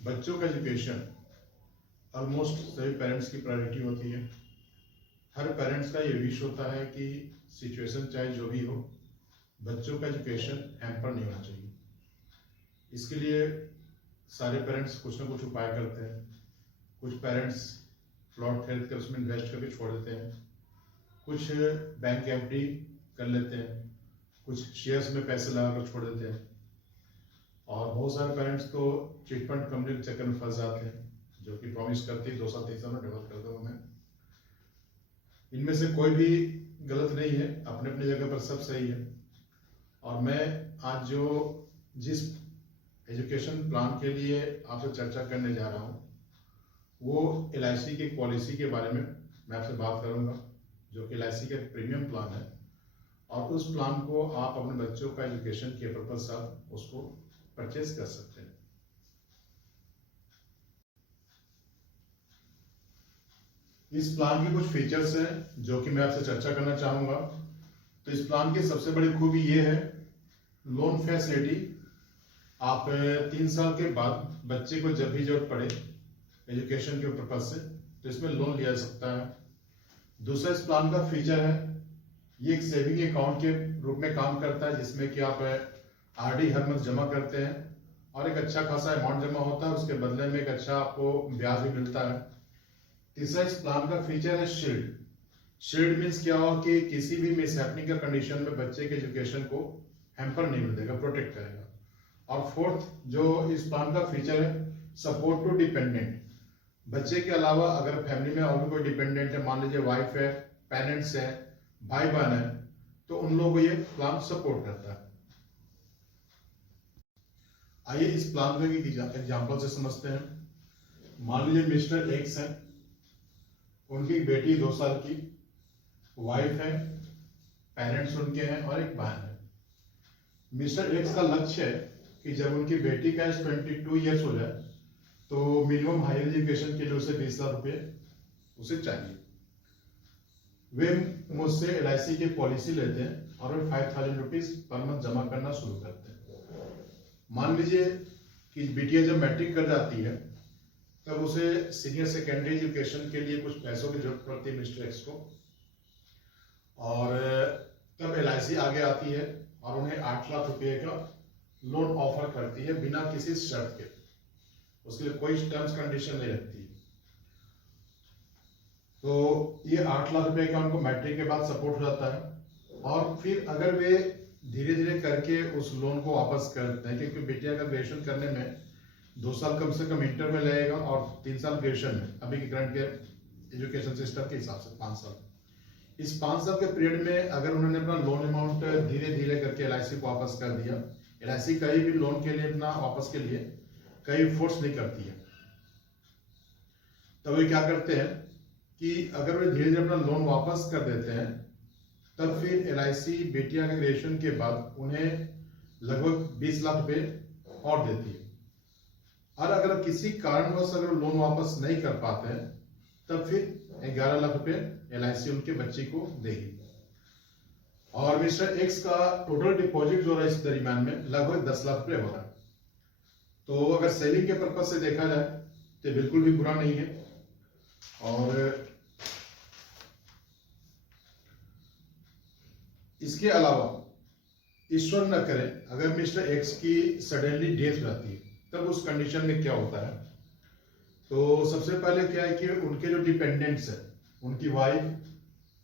बच्चों का education almost सभी पेरेंट्स की प्रायोरिटी होती है। हर पेरेंट्स का ये विश होता है कि सिचुएशन चाहे जो भी हो, बच्चों का एजुकेशन हैम्पर नहीं होना चाहिए। इसके लिए सारे पेरेंट्स कुछ ना कुछ उपाय करते हैं। कुछ पेरेंट्स प्लॉट खरीद कर उसमें इन्वेस्ट करके छोड़ देते हैं, कुछ बैंक एफडी कर लेते हैं, कुछ शेयर्स में पैसे लगाकर छोड़ देते हैं, और बहुत सारे पेरेंट्स तो चिटफंड कंपनी के चक्कर में फंस जाते हैं, जो कि प्रॉमिस करती है 2 साल 3 साल में डेवलप कर दूंगा मैं। इनमें से कोई भी गलत नहीं है, अपने अपनी जगह पर सब सही है। और मैं आज जिस एजुकेशन प्लान के लिए आपसे चर्चा करने जा रहा हूँ, वो LIC की पॉलिसी के बारे में मैं आपसे बात करूँगा, जो कि LIC का प्रीमियम प्लान है। और उस प्लान को आप अपने बच्चों का एजुकेशन के पर्पज से उसको परचेज कर सकते हैं। इस प्लान के कुछ फीचर्स हैं जो कि मैं आपसे चर्चा करना चाहूंगा। तो इस प्लान की सबसे बड़ी खूबी ये है, लोन फैसिलिटी। आप 3 साल के बाद बच्चे को जब भी जरूरत पड़े एजुकेशन के पर्पज से, तो इसमें लोन लिया जा सकता है। दूसरा इस प्लान का फीचर है, ये एक सेविंग अकाउंट के रूप में काम करता है, जिसमें कि आप RD हर मंथ जमा करते हैं और एक अच्छा खासा अमाउंट जमा होता है, उसके बदले में एक अच्छा आपको ब्याज भी मिलता है। तीसरा इस प्लान का फीचर है शील्ड। शील्ड मीन्स क्या हो कि किसी भी मिसहैपनिंग का कंडीशन में बच्चे के एजुकेशन को हैम्पर नहीं मिलेगा, प्रोटेक्ट करेगा। और फोर्थ जो इस प्लान का फीचर है, सपोर्ट टू डिपेंडेंट। बच्चे के अलावा अगर फैमिली में और भी कोई डिपेंडेंट है, मान लीजिए वाइफ है, पेरेंट्स है, भाई बहन है, तो उन लोगों को ये प्लान सपोर्ट करता है। आइए इस प्लान को एक एग्जाम्पल से समझते हैं। मान लीजिए मिस्टर एक्स है, उनकी बेटी 2 साल की, वाइफ है, पेरेंट्स उनके हैं और एक बहन है। मिस्टर एक्स का लक्ष्य है कि जब उनकी बेटी का 22 ईयर्स हो जाए तो मिनिमम हायर एजुकेशन के लिए उसे 20 लाख रुपए उसे चाहिए। वे मुझसे LIC की पॉलिसी लेते हैं और वे 5000 रुपीज पर मंथ जमा करना शुरू करते हैं। मान लीजिए कि बिटिया जब मैट्रिक कर जाती है, तब उसे सीनियर सेकेंडरी एजुकेशन के लिए कुछ पैसों की जरूरत पड़ती है मिस्टर एक्स को, और तब LIC आगे आती है और उन्हें 8 लाख रुपए का लोन ऑफर करती है बिना किसी शर्त के। उसके लिए कोई टर्म्स कंडीशन नहीं रखती। तो ये 8 लाख रुपए का उनको मैट्रिक के बाद सपोर्ट हो जाता है। और फिर अगर वे धीरे धीरे करके उस लोन को वापस करते हैं, क्योंकि बेटिया का ग्रेजुएशन करने में 2 साल कम से कम इंटर में लगेगा और 3 साल ग्रेजुएशन में, अभी के करंट के एजुकेशन सिस्टम के हिसाब से 5 साल। इस 5 साल के पीरियड में अगर उन्होंने अपना लोन अमाउंट धीरे धीरे करके LIC को वापस कर दिया, LIC कहीं भी लोन के लिए अपना वापस के लिए कहीं फोर्स नहीं करती है, तब वे क्या करते हैं कि अगर वे धीरे धीरे अपना लोन वापस कर देते हैं, तब फिर LIC बेटिया के ग्रेजुएशन के बाद उन्हें लगभग 20 लाख रुपए और देती है। और अगर किसी कारणवश अगर लोन वापस नहीं कर पाते हैं, तब फिर 11 लाख रुपए LIC उनके बच्चे को देगी। और मिस्टर एक्स का टोटल डिपॉजिट जो रहा इस दरमियान में लगभग 10 लाख रुपए हो रहा है। तो अगर सेविंग के पर्पज से देखा जाए तो बिल्कुल भी बुरा नहीं है। और इसके अलावा ईश्वर न करे अगर मिस्टर एक्स की सडनली डेथ हो जाती है, तब उस कंडीशन में क्या होता है। तो सबसे पहले क्या है कि उनके जो डिपेंडेंट्स है, उनकी वाइफ,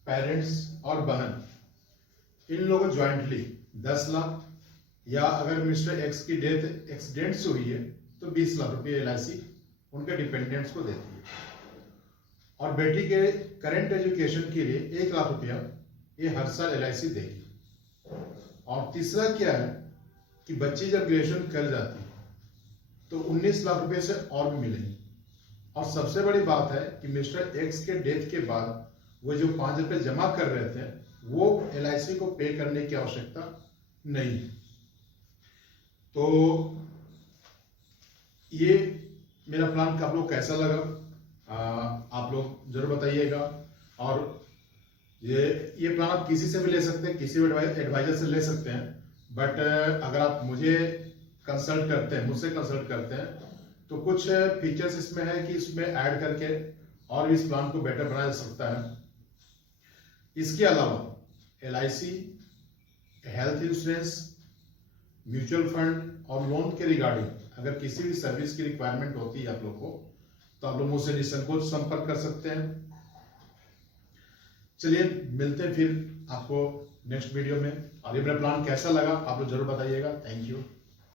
पेरेंट्स और बहन, इन लोगों ज्वाइंटली 10 लाख, या अगर मिस्टर एक्स की डेथ एक्सीडेंट से हुई है तो 20 लाख रुपए LIC उनके डिपेंडेंट्स को देती है। और बेटी के करंट एजुकेशन के लिए 1 लाख रुपया ये हर साल LIC देगी। और तीसरा क्या है कि बच्ची जब ग्रेजुएशन कर जाती है तो 19 लाख रुपए से और भी मिलेंगे। और सबसे बड़ी बात है कि मिस्टर एक्स के डेथ के बाद वो जो 5 रुपए जमा कर रहे थे, वो LIC को पे करने की आवश्यकता नहीं है। तो ये मेरा प्लान आप लोग कैसा लगा, आप लोग जरूर बताइएगा। और ये प्लान आप किसी से भी ले सकते हैं, किसी भी एडवाइजर से ले सकते हैं, बट अगर आप मुझसे कंसल्ट करते हैं तो कुछ फीचर्स इसमें है कि इसमें ऐड करके और भी इस प्लान को बेटर बनाया जा सकता है। इसके अलावा LIC, health insurance, mutual fund और लोन के रिगार्डिंग अगर किसी भी सर्विस की रिक्वायरमेंट होती है आप लोग को, तो आप लोग मुझसे निसंकोच संपर्क कर सकते हैं। चलिए मिलते हैं फिर आपको नेक्स्ट वीडियो में। और ये मेरा प्लान कैसा लगा आप लोग जरूर बताइएगा। Thank you.